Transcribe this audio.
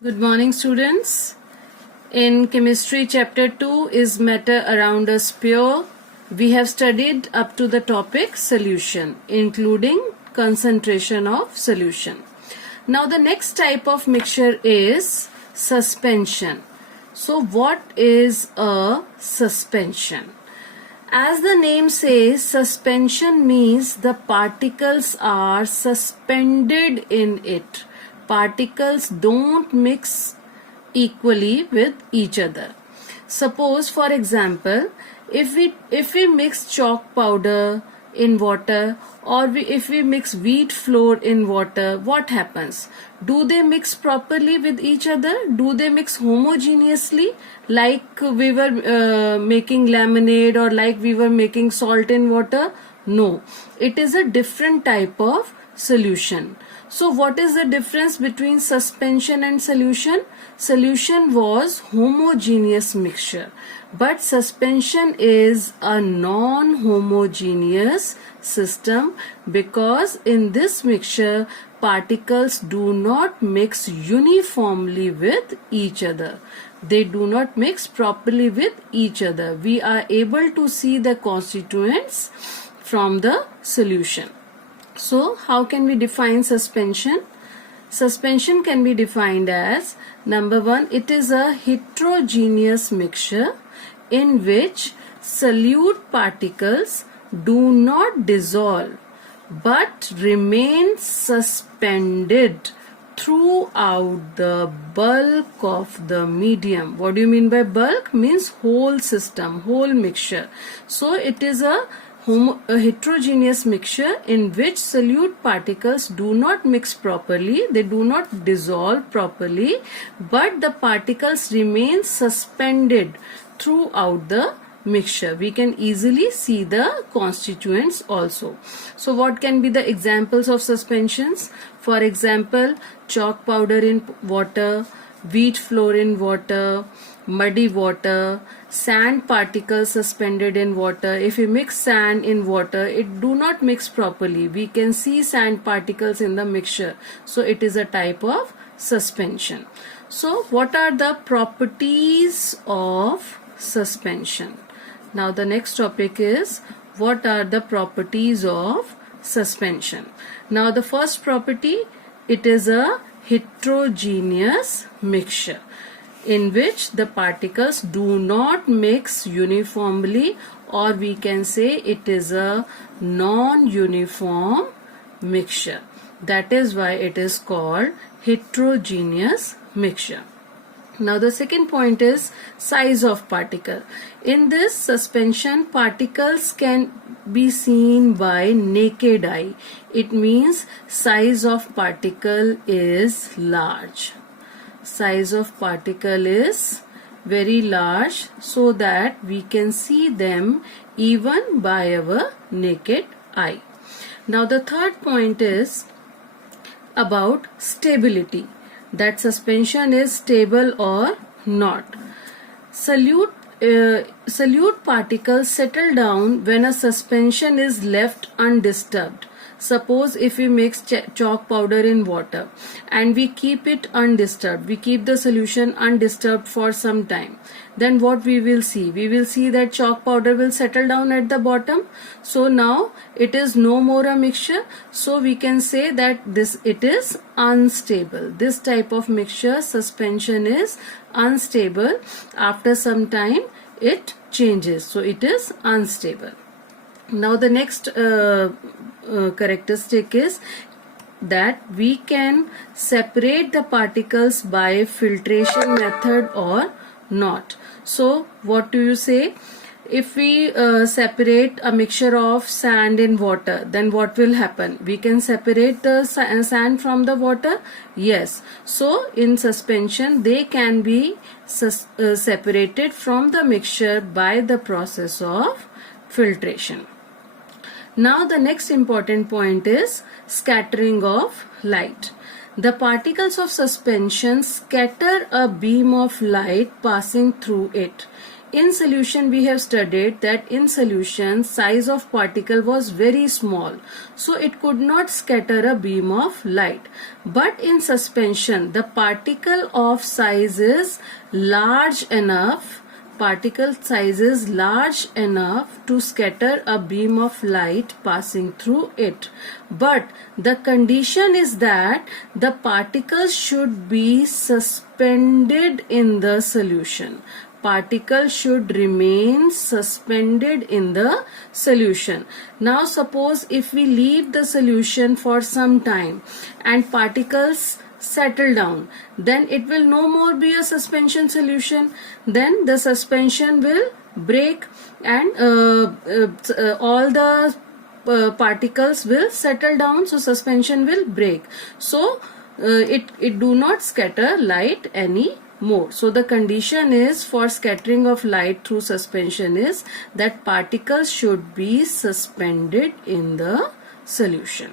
Good morning, students. In chemistry chapter 2 is matter around us pure. We have studied up to the topic solution, including concentration of solution. Now the next type of mixture is suspension. So what is a suspension? As the name says, suspension means the particles are suspended in it. Particles don't mix equally with each other. Suppose, for example, if we mix chalk powder in water, or if we mix wheat flour in water, what happens? Do they mix properly with each other? Do they mix homogeneously like we were making lemonade or like we were making salt in water? No, it is a different type of solution. So what is the difference between suspension and solution? Solution was homogeneous mixture, but suspension is a non-homogeneous system because in this mixture particles do not mix uniformly with each other. They do not mix properly with each other. We are able to see the constituents from the solution. So, how can we define suspension? Suspension can be defined as, number one, it is a heterogeneous mixture in which solute particles do not dissolve but remain suspended throughout the bulk of the medium. What do you mean by bulk? Means whole system, whole mixture. So, it is a heterogeneous mixture in which solute particles do not mix properly, they do not dissolve properly, but the particles remain suspended throughout the mixture. We can easily see the constituents also. So what can be the examples of suspensions? For example, chalk powder in water, wheat flour in water, muddy water, sand particles suspended in water. If we mix sand in water, it do not mix properly. We can see sand particles in the mixture. So it is a type of suspension. So what are the properties of suspension? Now the next topic is, what are the properties of suspension? Now the first property, it is a heterogeneous mixture in which the particles do not mix uniformly, or we can say it is a non-uniform mixture. That is why it is called heterogeneous mixture. Now the second point is size of particle. In this suspension, particles can be seen by naked eye. It means size of particle is large. Size of particle is very large so that we can see them even by our naked eye. Now the third point is about stability, that suspension is stable or not. Solute particles settle down when a suspension is left undisturbed. Suppose if we mix chalk powder in water and we keep it undisturbed, we keep the solution undisturbed for some time, then what we will see? We will see that chalk powder will settle down at the bottom. So now it is no more a mixture. So we can say that it is unstable. This type of mixture, suspension, is unstable. After some time it changes. So it is unstable. Now the next characteristic is that we can separate the particles by filtration method or not. So what do you say? If we separate a mixture of sand in water, then what will happen? We can separate the sand from the water? Yes. So in suspension, they can be separated from the mixture by the process of filtration. Now the next important point is scattering of light. The particles of suspension scatter a beam of light passing through it. In solution, we have studied that in solution, size of particle was very small, so it could not scatter a beam of light. But in suspension, the particle of size is large enough, particle size is large enough to scatter a beam of light passing through it. But the condition is that the particles should be suspended in the solution. Particle should remain suspended in the solution. Now suppose if we leave the solution for some time and particles settle down, then it will no more be a suspension solution. Then the suspension will break and all the particles will settle down, so suspension will break. So it do not scatter light any more. So the condition is for scattering of light through suspension is that particles should be suspended in the solution.